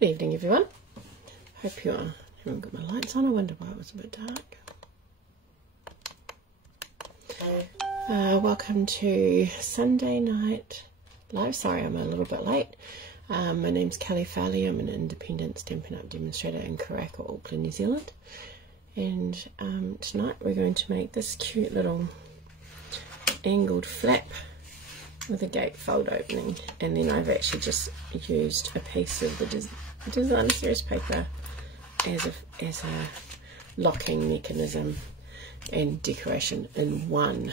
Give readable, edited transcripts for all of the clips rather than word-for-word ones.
Good evening, everyone. Hope you are. I haven't got my lights on. I wonder why it was a bit dark. Welcome to Sunday night live. Sorry, I'm a little bit late. My name's Kelley Farley. I'm an independent Stampin' Up demonstrator in Karaka, Auckland, New Zealand. And tonight we're going to make this cute little angled flap with a gatefold opening, and then I've actually just used a piece of the designer series paper as a locking mechanism and decoration in one.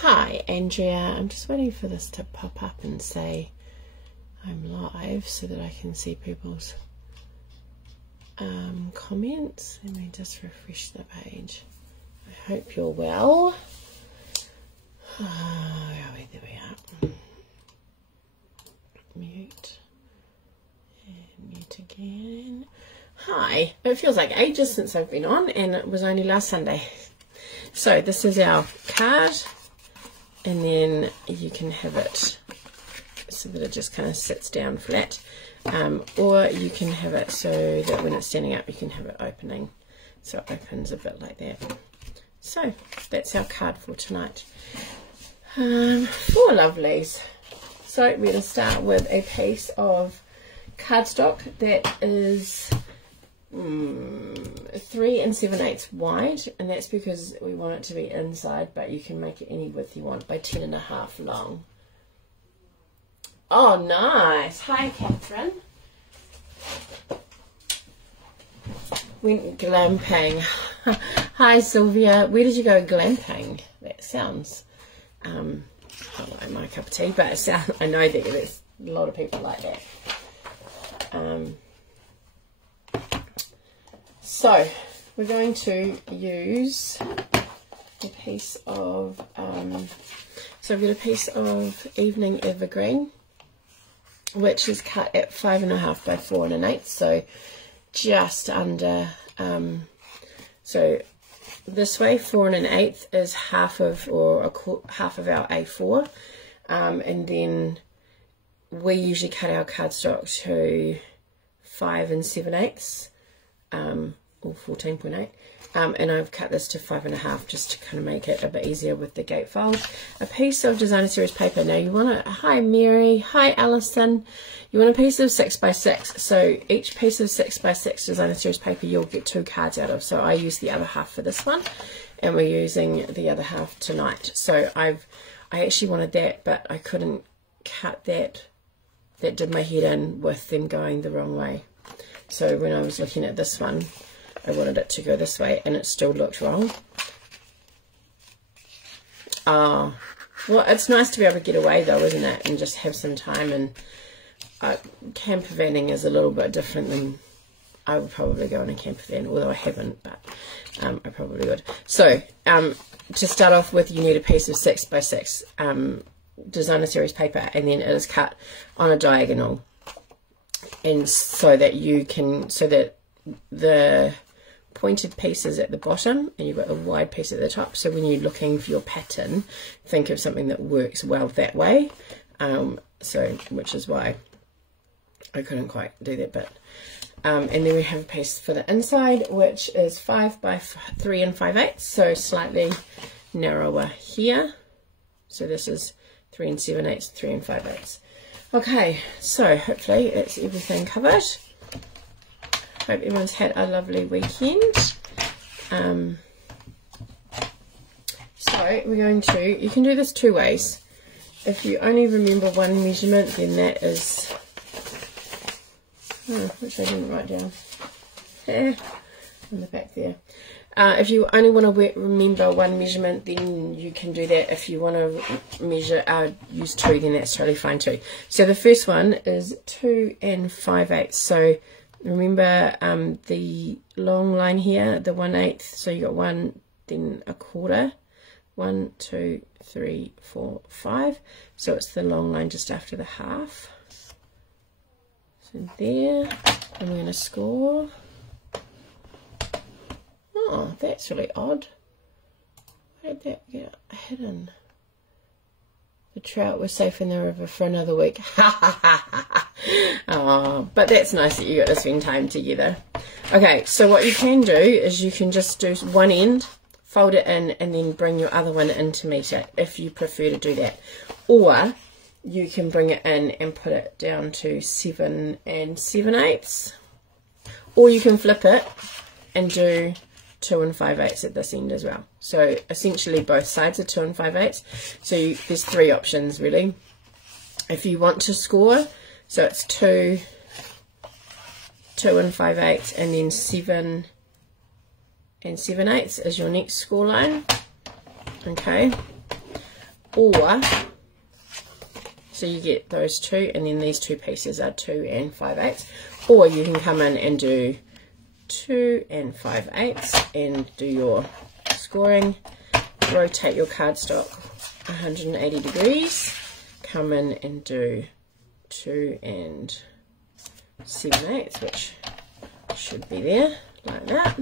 Hi Andrea, I'm just waiting for this to pop up and say I'm live so that I can see people's comments. Let me just refresh the page. I hope you're well. There we are. Mute and mute again. Hi, it feels like ages since I've been on, and it was only last Sunday. So this is our card, and then you can have it so that it just kind of sits down flat, or you can have it so that when it's standing up you can have it opening, so it opens a bit like that. So that's our card for tonight. 4 lovelies. So we're going to start with a piece of cardstock that is 3 7/8 wide, and that's because we want it to be inside, but you can make it any width you want, by 10.5 long. Oh, nice. Hi, Catherine. Went glamping. Hi, Sylvia. Where did you go glamping? That sounds not like my cup of tea, but it sounds, I know that there's a lot of people like that. So we're going to use a piece of so I've got a piece of Evening Evergreen, which is cut at 5.5 by 4 1/8, so just under so this way 4 1/8 is half of half of our A4, and then we usually cut our cardstock to 5 7/8 or 14.8, and I've cut this to 5.5 just to kind of make it a bit easier with the gatefold. A piece of designer series paper. Now you want to, hi Mary, hi Alison, you want a piece of 6 by 6. So each piece of 6 by 6 designer series paper you'll get 2 cards out of. So I use the other half for this one, and we're using the other half tonight. So I actually wanted that, but I couldn't cut that. That did my head in with them going the wrong way. So when I was looking at this one, I wanted it to go this way, and it still looked wrong. Well, it's nice to be able to get away though, isn't it? And just have some time. And camper vanning is a little bit different than I would probably go in a camper van, although I haven't, but I probably would. So to start off with, you need a piece of 6 by 6 designer series paper, and then it is cut on a diagonal, and so that you can, so that the pointed piece is at the bottom and you've got a wide piece at the top. So when you're looking for your pattern, think of something that works well that way. So which is why I couldn't quite do that bit. And then we have a piece for the inside, which is 5 by 3 5/8, so slightly narrower here. So this is 3 7/8, 3 5/8. Okay, so hopefully that's everything covered. Hope everyone's had a lovely weekend. So we're going to, you can do this 2 ways. If you only remember one measurement, then that is, which I didn't write down, in the back there. If you only want to remember one measurement, then you can do that. If you want to measure, use 2, then that's totally fine too. So the first one is 2 5/8. So remember the long line here, the 1/8. So you got 1, then a quarter. 1, 2, 3, 4, 5. So it's the long line just after the half. So there, and we're going to score. Oh, that's really odd. Where did that get hidden? The trout was safe in the river for another week. Ha ha ha ha. But that's nice that you got to spend time together. Okay, so what you can do is you can just do one end, fold it in, and then bring your other one in to meet it, if you prefer to do that. Or you can bring it in and put it down to 7 7/8. Or you can flip it and do 2 5/8 at this end as well. So essentially both sides are 2 5/8. So there's 3 options really. If you want to score, so it's 2 5/8, and then 7 7/8 is your next score line. Okay. Or, so you get those 2, and then these 2 pieces are 2 5/8. Or you can come in and do 2 5/8 and do your scoring. Rotate your cardstock 180 degrees. Come in and do 2 7/8, which should be there like that.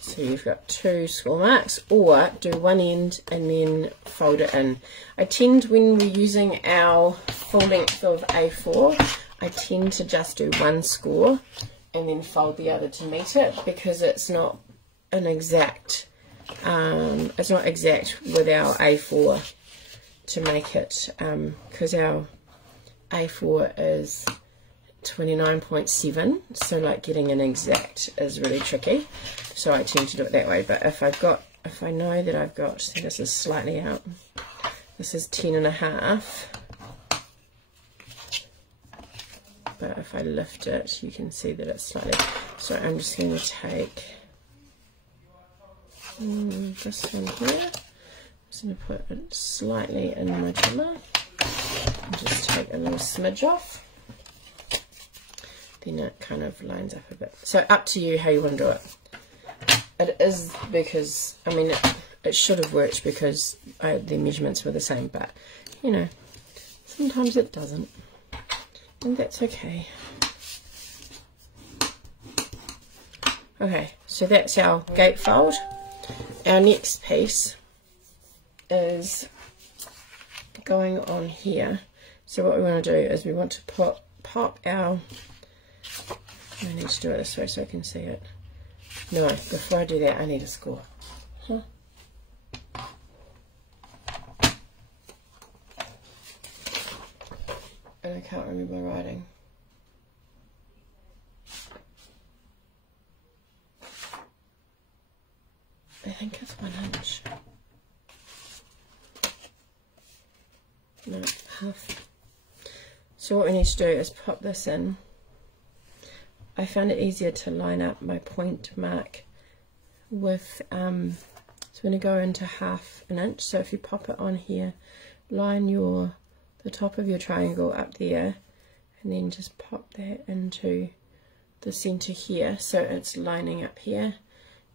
So you've got 2 score marks. Or do one end and then fold it in. I tend, when we're using our full length of A4, I tend to just do one score and then fold the other to meet it, because it's not an exact, it's not exact with our A4 to make it, because our A4 is 29.7, so like getting an exact is really tricky. So I tend to do it that way. But if I know that I've got, see, this is slightly out, this is 10.5. But if I lift it, you can see that it's slightly, so I'm just going to take this one here. I'm just going to put it slightly in my trimmer and just take a little smidge off. Then it kind of lines up a bit. So up to you how you want to do it. It is because, I mean, it should have worked because the measurements were the same, but you know, sometimes it doesn't. And that's okay. Okay, so that's our gatefold. Our next piece is going on here. So what we want to do is we want to pop our, I need to do it this way so I can see it. No, before I do that I need a score. Huh? And I can't remember writing. I think it's 1 inch. No, half. So what we need to do is pop this in. I found it easier to line up my point mark with, so I'm going to go into 1/2 inch. So if you pop it on here, line the top of your triangle up there, and then just pop that into the center here, so it's lining up here,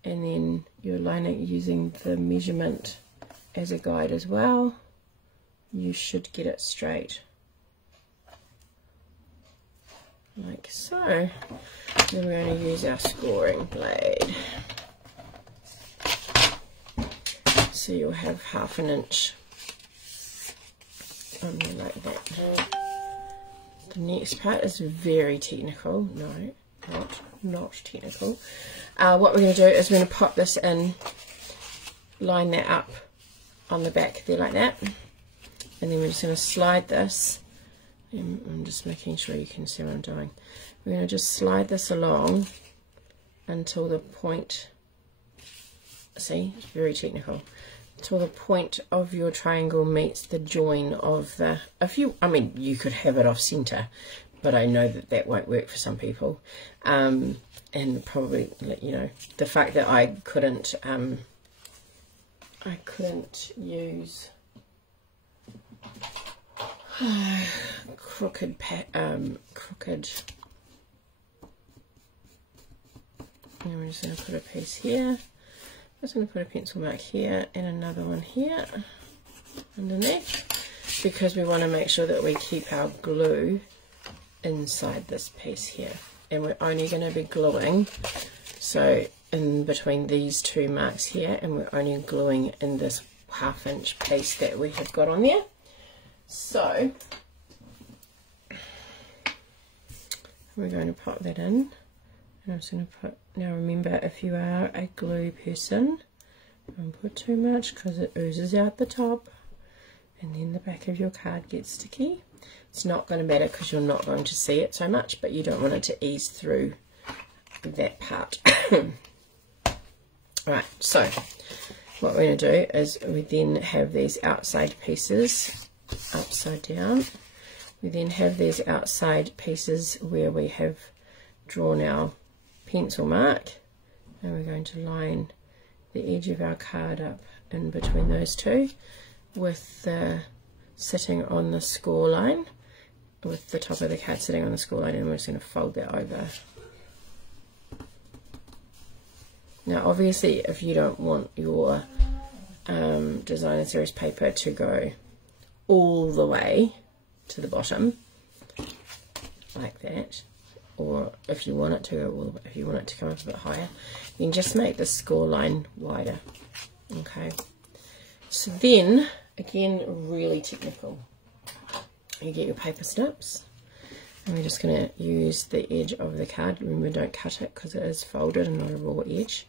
and then you're lining using the measurement as a guide as well. You should get it straight like so. Then we're going to use our scoring blade, so you'll have 1/2 inch on there like that. The next part is very technical. No, not technical. What we're going to do is we're going to pop this in, line that up on the back there like that, and then we're just going to slide this. I'm just making sure you can see what I'm doing. We're going to just slide this along until the point, see, it's very technical, until the point of your triangle meets the join of the, I mean, you could have it off center, but I know that that won't work for some people. And probably, you know, the fact that I couldn't use crooked, and we're just going to put a piece here. I'm just going to put a pencil mark here and another one here underneath, because we want to make sure that we keep our glue inside this piece here, and we're only going to be gluing so in between these 2 marks here, and we're only gluing in this 1/2 inch piece that we have got on there. So we're going to pop that in. And I'm just going to put, now remember, if you are a glue person, don't put too much because it oozes out the top and then the back of your card gets sticky. It's not going to matter because you're not going to see it so much, but you don't want it to ease through that part. Alright, so what we're going to do is we then have these outside pieces upside down. We then have these outside pieces where we have drawn our pencil mark, and we're going to line the edge of our card up in between those two with the sitting on the score line, with the top of the card sitting on the score line, and we're just going to fold that over. Now obviously if you don't want your designer series paper to go all the way to the bottom like that, or if you want it to go all the way, if you want it to come up a bit higher, you can just make the score line wider. Okay, so then again, really technical, you get your paper snips, and we're just going to use the edge of the card. Remember, don't cut it because it is folded and not a raw edge.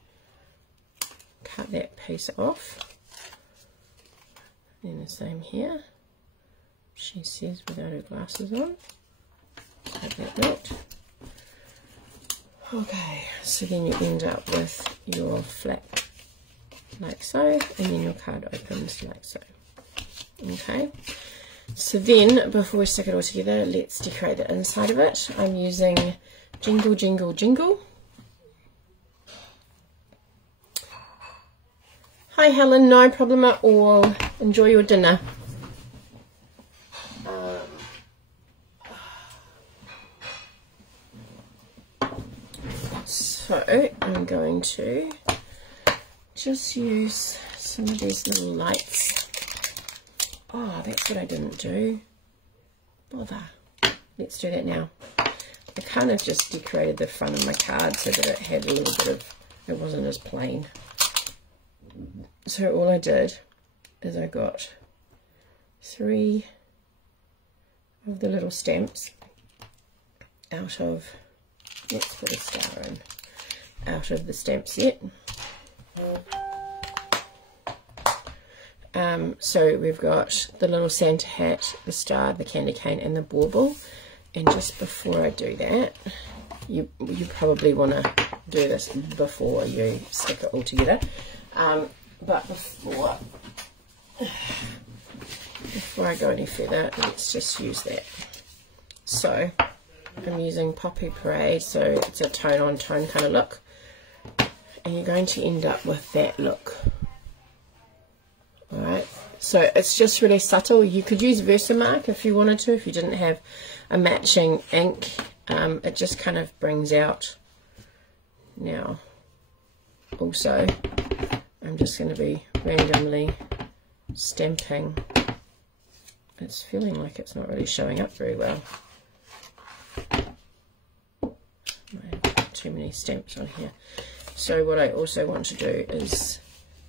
Cut that piece off. Then the same here. She says without her glasses on. Like that. Okay, so then you end up with your flap like so, and then your card opens like so. Okay, so then before we stick it all together, let's decorate the inside of it. I'm using Jingle, Jingle, Jingle. Hi Helen, no problem at all. Enjoy your dinner. So I'm going to just use some of these little lights. Oh, that's what I didn't do. Bother. Let's do that now. I kind of just decorated the front of my card so that it had a little bit of, it wasn't as plain. So all I did is I got 3 of the little stamps out of, let's put a star in, out of the stamp set. So we've got the little Santa hat, the star, the candy cane, and the bauble. And just before I do that, you probably want to do this before you stick it all together. But before I go any further, let's just use that. So I'm using Poppy Parade, so it's a tone on tone kind of look, and you're going to end up with that look. Alright, so it's just really subtle. You could use Versamark if you wanted to, if you didn't have a matching ink. It just kind of brings out. Now also I'm just going to be randomly stamping. It's feeling like it's not really showing up very well. I have too many stamps on here. So what I also want to do is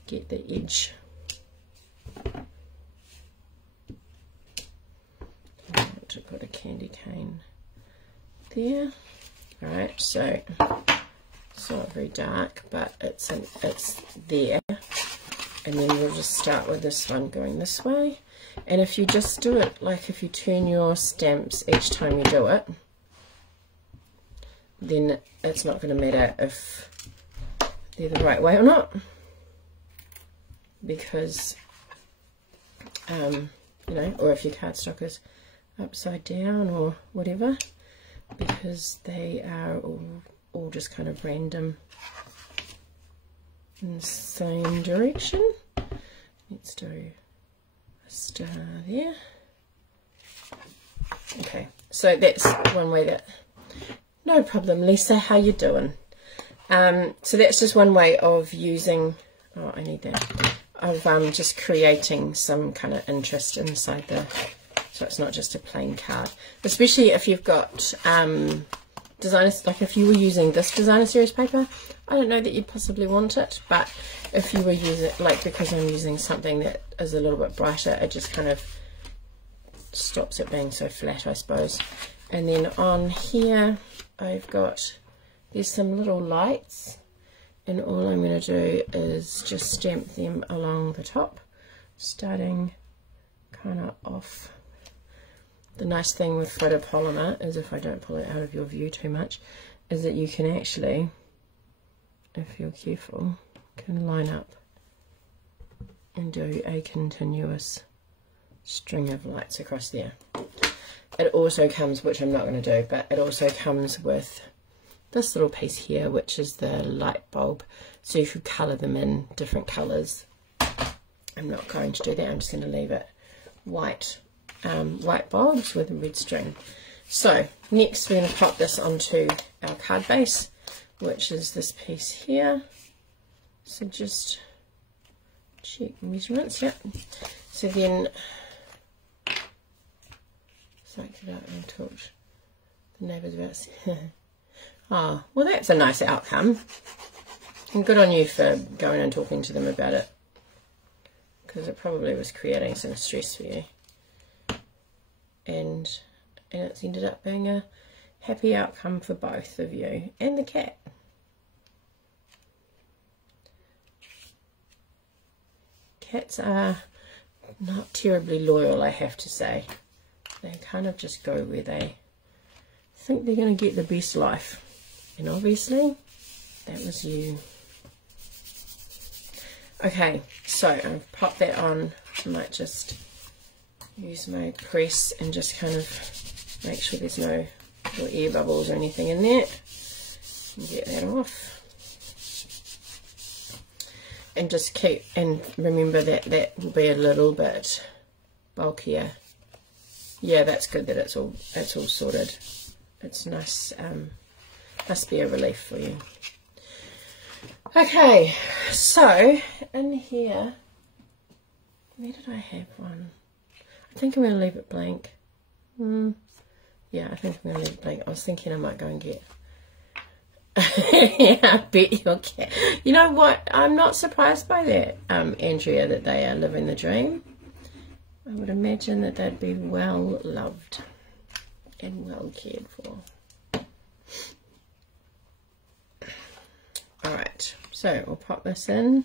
get the edge. I want to put a candy cane there. Alright, so it's not very dark, but it's there. And then we'll just start with this one going this way. And if you just do it, like if you turn your stamps each time you do it, then it's not going to matter if they're the right way or not, because you know, or if your cardstock is upside down or whatever, because they are all just kind of random in the same direction. Let's do a star there. Okay, so that's one way that, no problem Lisa, how you doing? So that's just one way of using, oh I need that, of just creating some kind of interest inside the, so it's not just a plain card, especially if you've got designers, like if you were using this designer series paper, I don't know that you'd possibly want it, but if you were using, like because I'm using something that is a little bit brighter, it just kind of stops it being so flat, I suppose. And then on here there's some little lights, and all I'm going to do is just stamp them along the top, starting kind of off. The nice thing with photopolymer is, if I don't pull it out of your view too much, is that you can actually, if you're careful, can line up and do a continuous string of lights across there. It also comes, which I'm not going to do, but it also comes with this little piece here, which is the light bulb, so you could colour them in different colours. I'm not going to do that, I'm just going to leave it white, white bulbs with a red string. So next we're going to pop this onto our card base, which is this piece here. So just check measurements, yep. So then, psych it out and talk to the neighbours about. Oh, well that's a nice outcome. And good on you for going and talking to them about it, because it probably was creating some stress for you. And it's ended up being a happy outcome for both of you and the cat. Cats are not terribly loyal, I have to say. They kind of just go where they think they're going to get the best life. And obviously, that was you. Okay, so I've popped that on. I might just use my press and just kind of make sure there's no little air bubbles or anything in there. And get that off. And just keep, and remember that that will be a little bit bulkier. Yeah, that's good that it's all sorted. It's nice. Must be a relief for you. Okay, so in here, where did I have one? I think I'm going to leave it blank. Yeah, I think I'm going to leave it blank. I was thinking I might go and get. Yeah, I bet your cat. You know what? I'm not surprised by that, Andrea, that they are living the dream. I would imagine that they'd be well loved and well cared for. Alright, so we'll pop this in.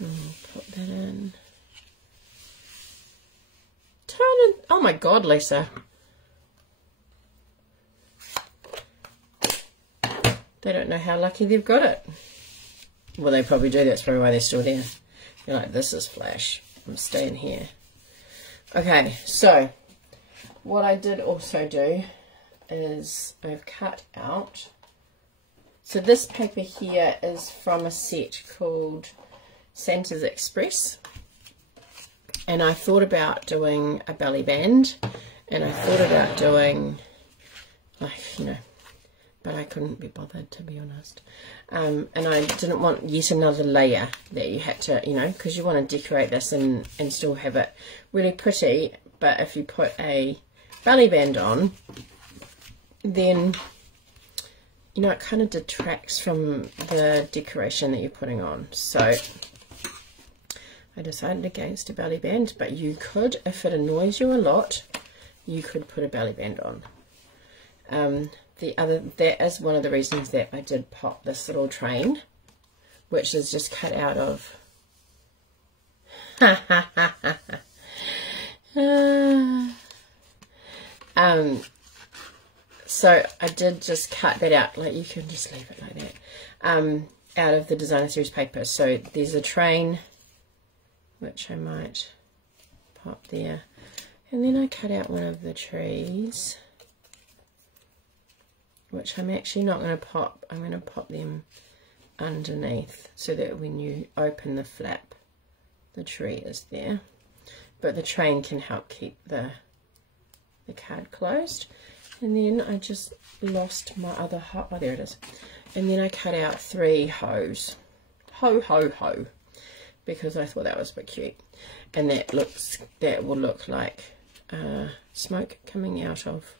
And we'll put that in. Turn it. Oh my god, Lisa. They don't know how lucky they've got it. Well, they probably do. That's probably why they're still there. You're like, this is flash. I'm staying here. Okay, so what I did also do is I've cut out. So this paper here is from a set called Santa's Express. And I thought about doing a belly band. And I thought about doing, like, you know, but I couldn't be bothered, to be honest. And I didn't want yet another layer that you had to, you know, because you want to decorate this and still have it really pretty. But if you put a belly band on, then, you know, it kind of detracts from the decoration that you're putting on. So I decided against a belly band, but you could, if it annoys you a lot, you could put a belly band on. That is one of the reasons that I did pop this little train, which is just cut out of so I did just cut that out, like you can just leave it like that, out of the Designer Series paper. So there's a train, which I might pop there, and then I cut out one of the trees, which I'm actually not going to pop. I'm going to pop them underneath so that when you open the flap, the tree is there. But the train can help keep the card closed. And then I just lost my other hoe. Oh, there it is. And then I cut out 3 hoes. Ho, ho, ho. Because I thought that was a bit cute. And that will look like smoke coming out of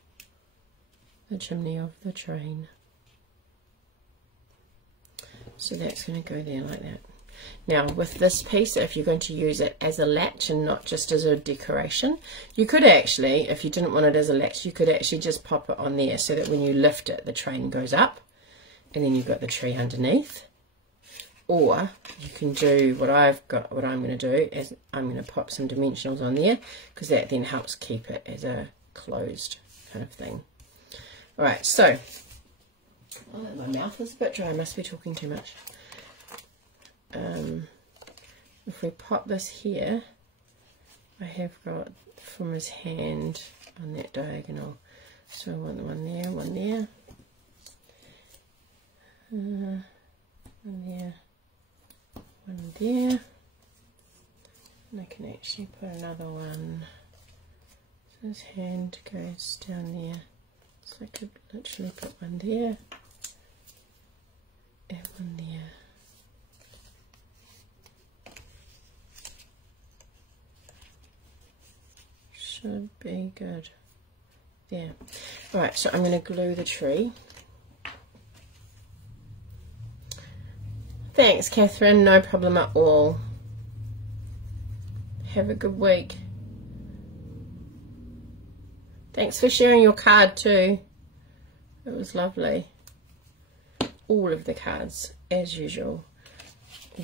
the chimney of the train. So that's going to go there like that. Now with this piece, if you're going to use it as a latch and not just as a decoration, you could actually, if you didn't want it as a latch, you could actually just pop it on there so that when you lift it, the train goes up and then you've got the tree underneath. Or you can do what I'm going to do is I'm going to pop some dimensionals on there, because that then helps keep it as a closed kind of thing. Alright, so my mouth is a bit dry, I must be talking too much. If we pop this here, I have got from his hand on that diagonal, so I want one there, one there, one there, one there, and I can actually put another one, so his hand goes down there, so I could literally put one there and one there. Should be good. There. Alright, so I'm going to glue the tree. Thanks, Catherine. No problem at all. Have a good week. Thanks for sharing your card too. It was lovely. All of the cards, as usual,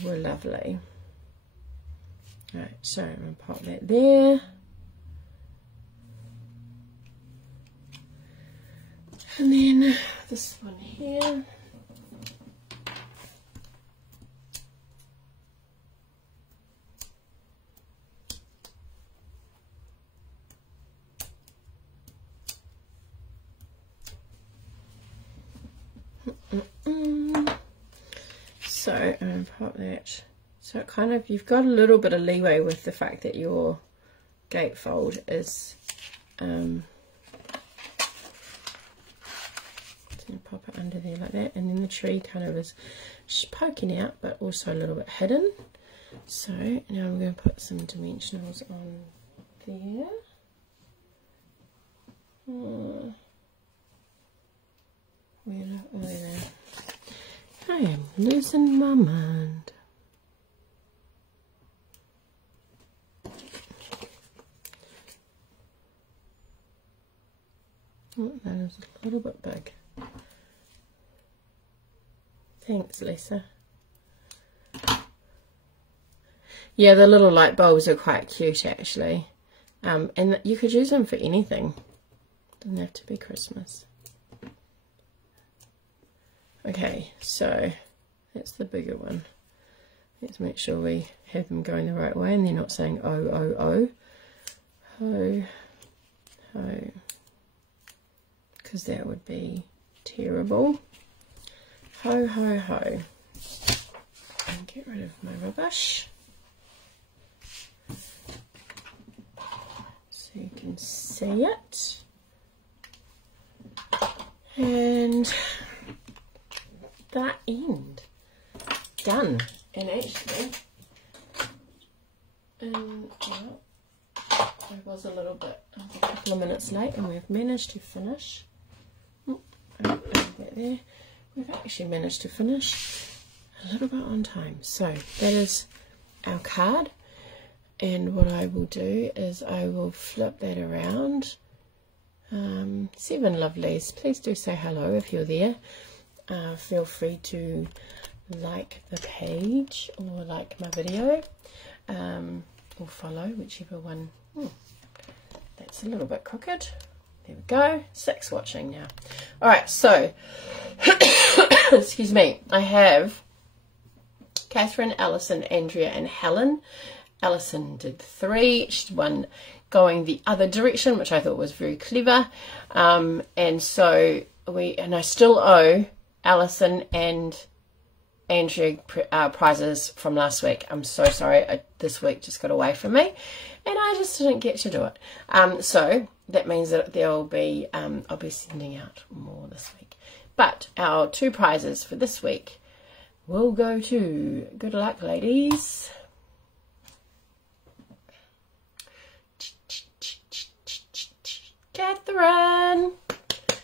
were lovely. Alright, so I'm going to pop that there. And then this one here. So I'm going to pop that. So it kind of, you've got a little bit of leeway with the fact that your gatefold is pop it under there like that, and then the tree kind of is poking out but also a little bit hidden. So now I'm going to put some dimensionals on there. Where I am losing my mind. Oh, that is a little bit big. Thanks, Lisa. Yeah, the little light bulbs are quite cute actually. And you could use them for anything. Doesn't have to be Christmas. Okay, so that's the bigger one. Let's make sure we have them going the right way and they're not saying oh, oh, oh. Ho, ho. Because that would be terrible. Ho, ho, ho. And get rid of my rubbish. So you can see it. And that end. Done. And actually, well, I was a couple of minutes late and we've managed to finish. That there. We've actually managed to finish a little bit on time. So that is our card, and what I will do is I will flip that around. 7 lovelies, please do say hello if you're there. Feel free to like the page or like my video, or follow, whichever one. That's a little bit crooked. There we go. 6 watching now. Alright, so excuse me, I have Catherine, Alison, Andrea and Helen. Alison did 3. She's one going the other direction, which I thought was very clever. And so I still owe Alison and Andrea prizes from last week. I'm so sorry, this week just got away from me and I just didn't get to do it. So that means that there'll be I'll be sending out more this week. But our 2 prizes for this week will go to, good luck ladies, Catherine.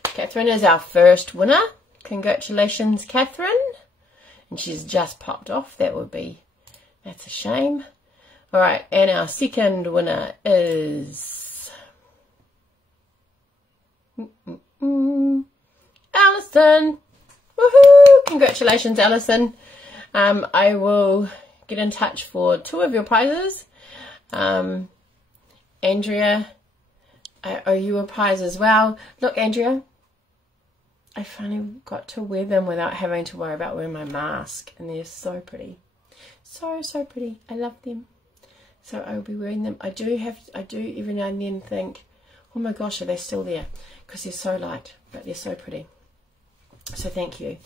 Catherine is our first winner. Congratulations, Catherine. And she's just popped off. That would be That's a shame. All right, and our second winner is Alison. Woohoo! Congratulations, Alison. I will get in touch for 2 of your prizes. Andrea, I owe you a prize as well. Look, Andrea, I finally got to wear them without having to worry about wearing my mask, and they're so pretty. So pretty. I love them. So I'll be wearing them. I do every now and then think, oh my gosh, are they still there? Because they're so light, but they're so pretty. So thank you.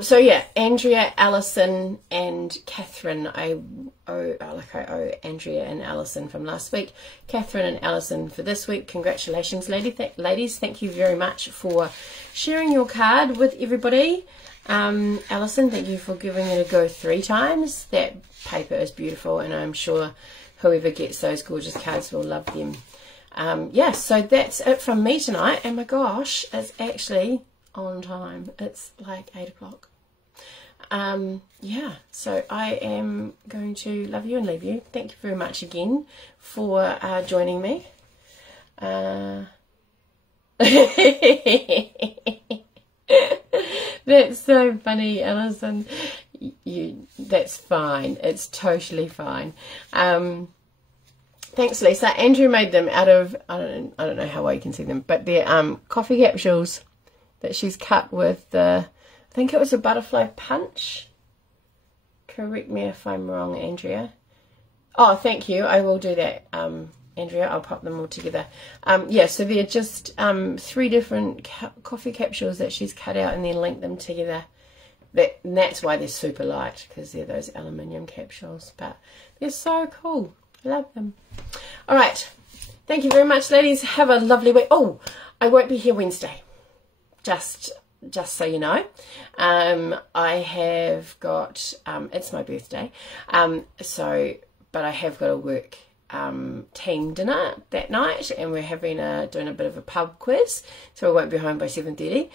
So yeah, Andrea, Alison, and Catherine. I owe Andrea and Alison from last week. Catherine and Alison for this week. Congratulations, ladies. Thank you very much for sharing your card with everybody. Alison, thank you for giving it a go 3 times. That paper is beautiful, and I'm sure whoever gets those gorgeous cards will love them. Yeah, so that's it from me tonight. And my gosh, it's actually on time. It's like 8 o'clock. Yeah, so I am going to love you and leave you. Thank you very much again for joining me. That's so funny, Alison. That's fine. It's totally fine. Thanks, Lisa. Andrew made them out of, I don't know how well you can see them, but they're coffee capsules that she's cut with the, I think it was a butterfly punch. Correct me if I'm wrong, Andrea. Oh, thank you. I will do that, Andrea. I'll pop them all together. Yeah, so they're just 3 different coffee capsules that she's cut out and then linked them together. And that's why they're super light, because they're those aluminium capsules. But they're so cool. I love them. All right. Thank you very much, ladies. Have a lovely week. Oh, I won't be here Wednesday. Just so you know. I have got, it's my birthday. But I have got a work team dinner that night, and we're having doing a bit of a pub quiz, so I won't be home by 7:30.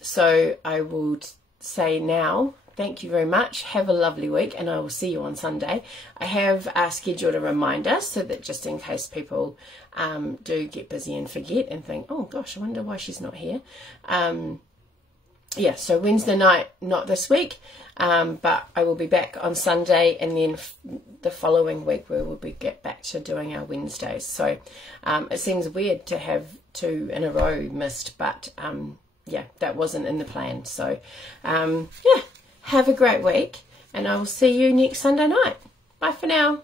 So I will say now, thank you very much. Have a lovely week, and I will see you on Sunday. I have scheduled a reminder so that just in case people do get busy and forget and think, oh gosh, I wonder why she's not here. Yeah, so Wednesday night, not this week, but I will be back on Sunday, and then the following week we will get back to doing our Wednesdays. So it seems weird to have 2 in a row missed, but yeah, that wasn't in the plan. So yeah, have a great week, and I will see you next Sunday night. Bye for now.